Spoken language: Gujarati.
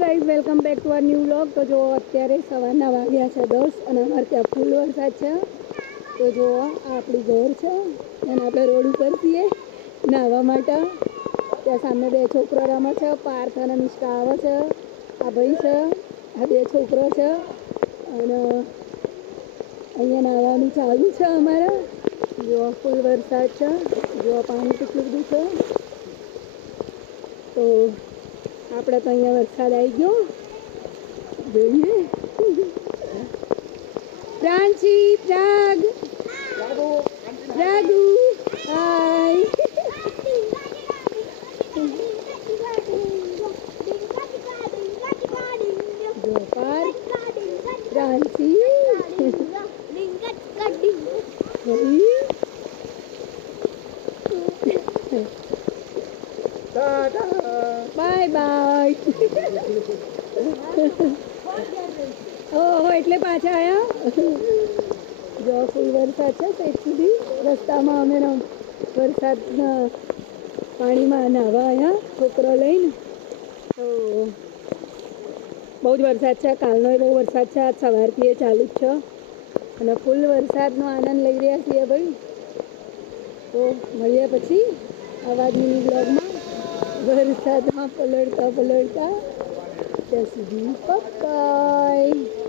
Guys welcome back to our new vlog. તો જો અત્યારે સવારના વાગ્યા છે 10 અને અમારે ત્યાં ફૂલ વરસાદ છે। તો જો આ આપણી ઘર છે અને આપણે રોડ ઉપર છીએ નાહવા માટે। ત્યાં સામે બે છોકરો રમે છે, પાર્થ અને મિષ્ટા આવે છે, આ ભાઈ છે, આ બે છોકરો છે અને અહીંયા નાહવાનું ચાલુ છે અમારે। જો ફૂલ વરસાદ છે, જો પાણી કેટલું બધું છે। તો આપણે તો અહીંયા વરસાદ આવી ગયો જોઈએ। પ્રાંચી, પ્રાગ, રાગુ, હાય। જો પાર્થ, પ્રાંચી, બાય બાય। ઓહો એટલે પાછા આવ્યા। જો ફૂલ વરસાદ છે સેજ સુધી રસ્તામાં અમે વરસાદના પાણીમાં નાહવા આવ્યા છોકરો લઈને। તો બહુ જ વરસાદ છે, કાલનો બહુ વરસાદ છે, આજ સવારથી એ ચાલુ જ છે અને ફૂલ વરસાદનો આનંદ લઈ રહ્યા છીએ ભાઈ। તો મળીએ પછી આવા જ મિની બ્લોગમાં વરસાદમાં પલળતા ત્યાં સુધી બાય।